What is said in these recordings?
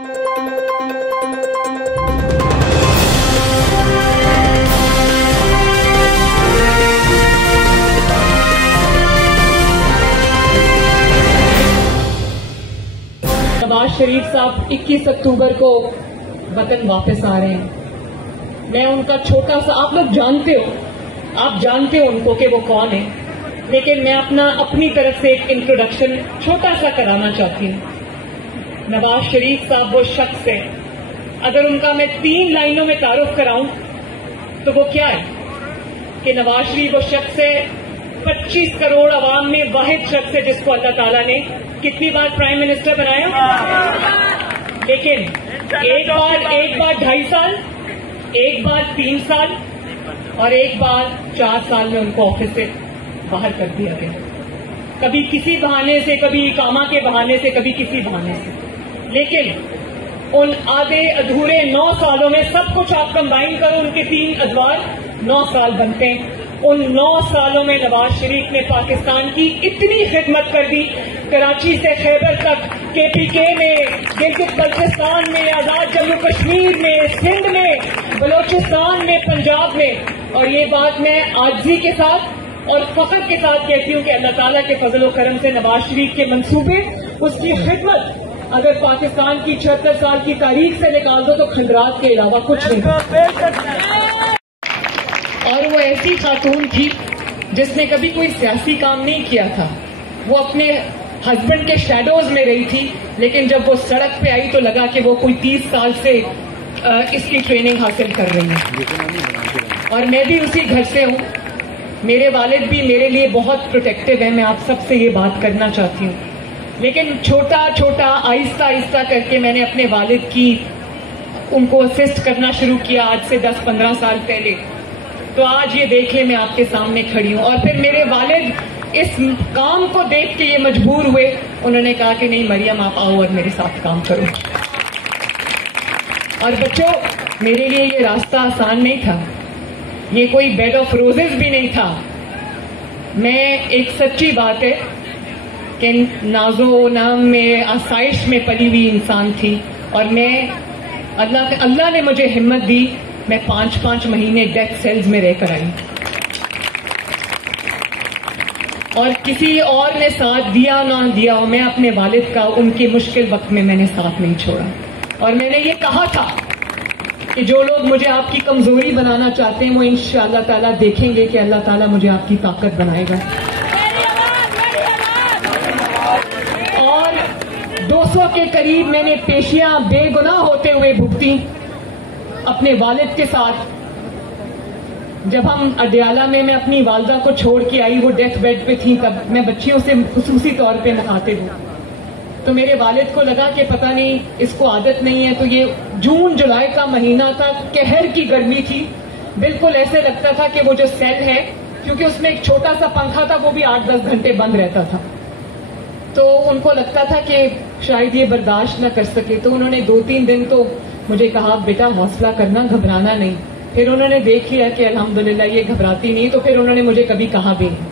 نواز شریف صاحب 21 اکتوبر کو وطن واپس آ رہے ہیں. میں ان کا چھوٹا سا، آپ لوگ جانتے ہو، آپ جانتے ہو ان کو کہ وہ کون ہے، لیکن میں اپنی طرف سے ایک انٹروڈکشن چھوٹا سا کرانا چاہتی ہوں. نواز شریف صاحب وہ شخص ہے، اگر ان کا میں 3 لائنوں میں تعارف کراؤں تو وہ کیا ہے کہ نواز شریف وہ شخص ہے 25 کروڑ عوام میں واحد شخص ہے جس کو اللہ تعالیٰ نے کتنی بار پرائم منسٹر بنایا، لیکن ایک بار 2.5 سال، ایک بار 3 سال اور ایک بار 4 سال میں ان کو آفس سے باہر کر دیا گیا. کبھی کسی بہانے سے، کبھی اقامہ کے بہانے سے، کبھی کسی بہانے سے. لیکن ان آدھے ادھورے 9 سالوں میں سب کچھ آپ کمبائن کرو، ان کے 3 ادوار 9 سال بنتے ہیں. ان 9 سالوں میں نواز شریف نے پاکستان کی اتنی خدمت کر دی، کراچی سے خیبر تک، KPK میں، گلگت بلتستان میں، آزاد جموں کشمیر میں، سندھ میں، بلوچستان میں، پنجاب میں. اور یہ بات میں عاجزی کے ساتھ اور فخر کے ساتھ کہتی ہوں کہ اللہ تعالیٰ کے فضل و کرم سے نواز شریف کے منصوبے، اس کی خدمت اگر پاکستان کی 76 سال کی تاریخ سے نکال دو تو کھنڈرات کے علاوہ کچھ نہیں. اور وہ ایسی خاتون تھی جس نے کبھی کوئی سیاسی کام نہیں کیا تھا، وہ اپنے ہسبینڈ کے شیڈوز میں رہی تھی، لیکن جب وہ سڑک پہ آئی تو لگا کہ وہ کوئی 30 سال سے اس کی ٹریننگ حاصل کر رہی ہے. اور میں بھی اسی گھر سے ہوں، میرے والد بھی میرے لیے بہت پروٹیکٹیو ہیں، میں آپ سب سے یہ بات کرنا چاہتی ہوں. لیکن چھوٹا چھوٹا آہستہ آہستہ کر کے میں نے اپنے والد کی ان کو اسسٹ کرنا شروع کیا آج سے 10-15 سال پہلے. تو آج یہ دیکھ لیں میں آپ کے سامنے کھڑی ہوں. اور پھر میرے والد اس کام کو دیکھ کے یہ مجبور ہوئے، انہوں نے کہا کہ نہیں مریم آپ آؤ اور میرے ساتھ کام کرو. اور بچوں، میرے لیے یہ راستہ آسان نہیں تھا، یہ کوئی بیڈ آف روزز بھی نہیں تھا. میں ایک سچی بات ہے کہ ناز و نام میں، آسائش میں پلی ہوئی انسان تھی، اور میں اللہ نے مجھے ہمت دی، میں 5 مہینے ڈیتھ سیلز میں رہ کر آئی، اور کسی اور نے ساتھ دیا نہ دیا، میں اپنے والد کا ان کے مشکل وقت میں نے ساتھ نہیں چھوڑا. اور میں نے یہ کہا تھا کہ جو لوگ مجھے آپ کی کمزوری بنانا چاہتے ہیں وہ انشاءاللہ تعالیٰ دیکھیں گے کہ اللہ تعالیٰ مجھے آپ کی طاقت بنائے گا. اور 200 کے قریب میں نے پیشیاں بے گناہ ہوتے ہوئے بھگتی اپنے والد کے ساتھ. جب ہم اڈیالہ میں اپنی والدہ کو چھوڑ کے آئی، وہ ڈیتھ بیڈ پہ تھی، تب میں بچیوں سے خصوصی طور پہ مخاطب ہوں. تو میرے والد کو لگا کہ پتہ نہیں اس کو عادت نہیں ہے. تو یہ جون جولائی کا مہینہ تھا، قہر کی گرمی تھی، بالکل ایسے لگتا تھا کہ وہ جو سیل ہے، کیونکہ اس میں ایک چھوٹا سا پنکھا تھا، وہ بھی 8-10 گھنٹے بند رہتا تھا. تو ان کو لگتا تھا کہ شاید یہ برداشت نہ کر سکے. تو انہوں نے 2-3 دن تو مجھے کہا بیٹا حوصلہ کرنا، گھبرانا نہیں. پھر انہوں نے دیکھ لیا کہ الحمدللہ یہ گھبراتی نہیں، تو پھر انہوں نے مجھے کبھی کہا بھی نہیں.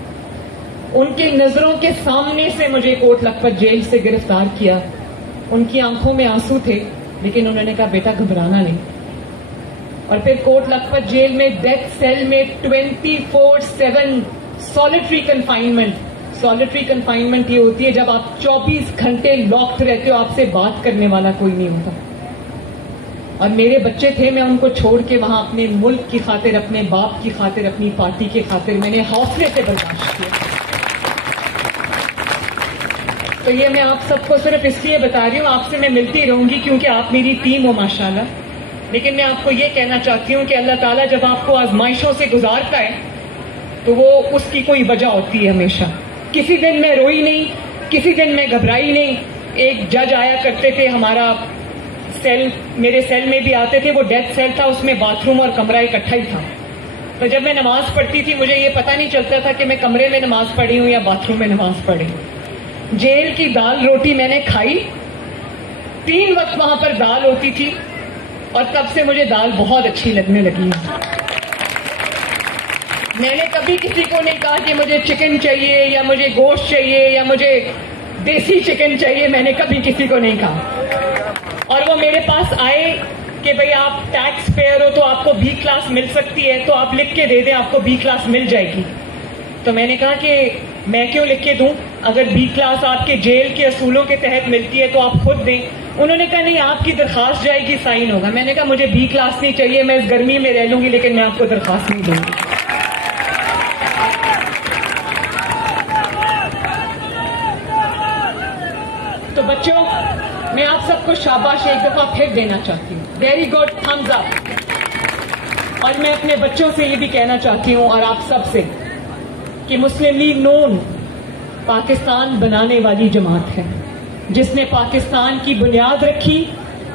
ان کی نظروں کے سامنے سے مجھے کوٹ لکھپت جیل سے گرفتار کیا. ان کی آنکھوں میں آنسو تھے، لیکن انہوں نے کہا بیٹا گھبرانا نہیں. اور پھر کوٹ لکھپت جیل میں ڈیتھ سیل میں 24/7 سالیٹری کنفائنمنٹ. سالیٹری کنفائنمنٹ یہ ہوتی ہے جب آپ 24 گھنٹے لاکڈ رہتے ہو، آپ سے بات کرنے والا کوئی نہیں ہوتا. اور میرے بچے تھے، میں ان کو چھوڑ کے وہاں اپنے ملک کی خاطر، اپنے باپ کی خاطر، اپنی پارٹی کی خاطر میں نے حوصلے سے برداشت کیا. تو یہ میں آپ سب کو صرف اس لیے بتا رہی ہوں، آپ سے میں ملتی رہوں گی کیونکہ آپ میری ٹیم ہو ماشاءاللہ. لیکن میں آپ کو یہ کہنا چاہتی ہوں کہ اللہ تعالیٰ جب آپ کو آزمائشوں سے گزارتا ہے تو وہ اس کی کوئی وجہ ہوتی ہے ہمیشہ. کسی دن میں روئی نہیں، کسی دن میں گھبرائی نہیں. ایک جج آیا کرتے تھے ہمارا سیل، میرے سیل میں بھی آتے تھے، وہ ڈیتھ سیل تھا، اس میں باتھ روم اور کمرہ اکٹھا ہی تھا. تو جب میں نماز پڑھتی تھی مجھے یہ پتہ نہیں چلتا تھا کہ میں کمرے میں نماز پڑھی ہوں یا باتھ روم میں نماز پڑھی ہوں. جیل کی دال روٹی میں نے کھائی، 3 وقت وہاں پر دال ہوتی تھی، اور تب سے مجھے دال بہت اچھی لگنے لگی. میں نے کبھی کسی کو نہیں کہا کہ مجھے چکن چاہیے یا مجھے گوشت چاہیے یا مجھے دیسی چکن چاہیے، میں نے کبھی کسی کو نہیں کہا. اور وہ پاس آئے کہ بھئی آپ ٹیکس پیئر ہو تو آپ کو بی کلاس مل سکتی ہے، تو آپ لکھ کے دے دیں، آپ کو بی کلاس مل جائے گی. تو میں نے کہا کہ میں کیوں لکھ کے دوں، اگر بی کلاس آپ کے جیل کے اصولوں کے تحت ملتی ہے تو آپ خود دیں. انہوں نے کہا نہیں، آپ کی درخواست جائے گی، سائن ہوگا. میں نے کہا مجھے بی کلاس نہیں چاہیے، میں اس گرمی میں رہ لوں گی لیکن میں آپ کو درخواست نہیں دوں گی. تو بچوں، میں آپ سب کو شاباش ایک دفعہ پھر دینا چاہتی ہوں. ویری گڈ، تھمز اپ. اور میں اپنے بچوں سے یہ بھی کہنا چاہتی ہوں اور آپ سب سے کہ مسلم لیگ نون پاکستان بنانے والی جماعت ہے، جس نے پاکستان کی بنیاد رکھی،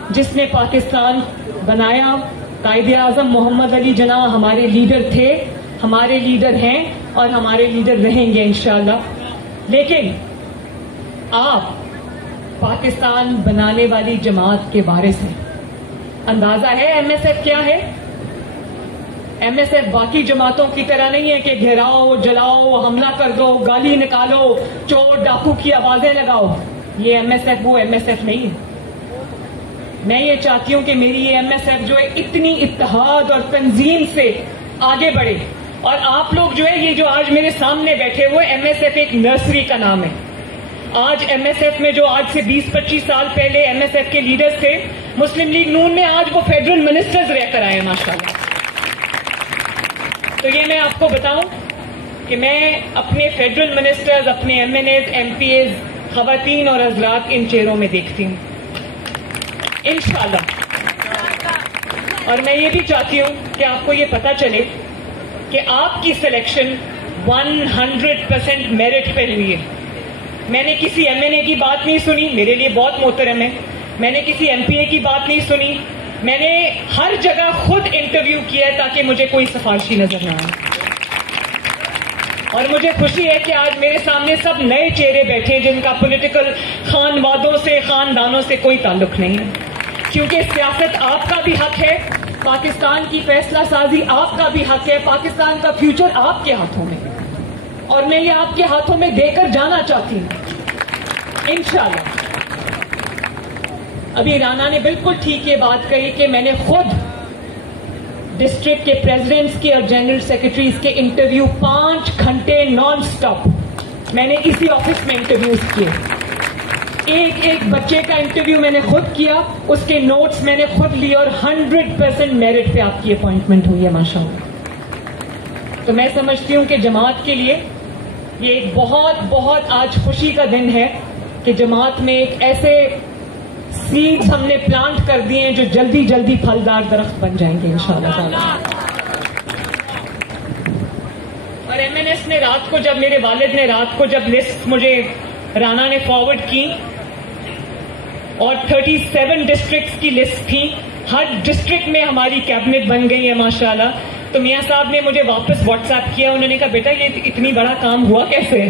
جس نے پاکستان بنایا. قائد اعظم محمد علی جناح ہمارے لیڈر تھے، ہمارے لیڈر ہیں اور ہمارے لیڈر رہیں گے انشاءاللہ. لیکن آپ پاکستان بنانے والی جماعت کے وارث ہیں. اندازہ ہے ایم ایس ایف کیا ہے؟ ایم ایس ایف باقی جماعتوں کی طرح نہیں ہے کہ گھیراؤ، جلاؤ، حملہ کر دو، گالی نکالو، چور ڈاکو کی آوازیں لگاؤ. یہ ایم ایس ایف وہ ایم ایس ایف نہیں ہے. میں یہ چاہتی ہوں کہ میری یہ ایم ایس ایف جو ہے اتنی اتحاد اور تنظیم سے آگے بڑھے. اور آپ لوگ جو ہے یہ جو آج میرے سامنے بیٹھے ہوئے، ایم ایس ایف ایک نرسری کا نام ہے. آج ایم ایس ایف میں جو آج سے 20-25 سال پہلے ایم ایس ایف کے لیڈرز تھے مسلم لیگ نون میں، آج وہ فیڈرل منسٹرز رہ کر آئے ہیں ماشاءاللہ. تو یہ میں آپ کو بتاؤں کہ میں اپنے فیڈرل منسٹرز، اپنے MNAs, MPAs, خواتین اور حضرات ان چہروں میں دیکھتی ہوں انشاءاللہ. اور میں یہ بھی چاہتی ہوں کہ آپ کو یہ پتا چلے کہ آپ کی سلیکشن 100% میرٹ پہ ہوئی ہے. میں نے کسی ایم این اے کی بات نہیں سنی، میرے لیے بہت محترم ہے. میں نے کسی ایم پی اے کی بات نہیں سنی. میں نے ہر جگہ خود انٹرویو کیا ہے تاکہ مجھے کوئی سفارشی نظر نہ آئے. اور مجھے خوشی ہے کہ آج میرے سامنے سب نئے چہرے بیٹھے جن کا پولیٹیکل خانوادوں سے، خاندانوں سے کوئی تعلق نہیں ہے. کیونکہ سیاست آپ کا بھی حق ہے، پاکستان کی فیصلہ سازی آپ کا بھی حق ہے، پاکستان کا فیوچر آپ کے ہاتھوں میں، اور میں یہ آپ کے ہاتھوں میں دے کر جانا چاہتی ہوں انشاءاللہ. ابھی رانا نے بالکل ٹھیک یہ بات کہی کہ میں نے خود ڈسٹرکٹ کے پریزیڈنٹس کے اور جنرل سیکرٹریز کے انٹرویو 5 گھنٹے نان سٹاپ میں نے اسی آفس میں انٹرویوز کیے. ایک بچے کا انٹرویو میں نے خود کیا، اس کے نوٹس میں نے خود لیے، اور 100% میرٹ پہ آپ کی اپوائنٹمنٹ ہوئی ہے ماشاءاللہ. تو میں سمجھتی ہوں کہ جماعت کے لیے یہ ایک بہت بہت آج خوشی کا دن ہے کہ جماعت میں ایک ایسے سیڈز ہم نے پلانٹ کر دیے ہیں جو جلدی جلدی پھلدار درخت بن جائیں گے انشاءاللہ تعالی. اور ایم این ایس نے رات کو جب میرے والد نے رات کو جب لسٹ مجھے رانا نے فارورڈ کی اور 37 ڈسٹرکٹس کی لسٹ تھی، ہر ڈسٹرکٹ میں ہماری کیبنٹ بن گئی ہے ماشاءاللہ. تو میاں صاحب نے مجھے واپس واٹس ایپ کیا، انہوں نے کہا بیٹا یہ اتنی بڑا کام ہوا کیسے؟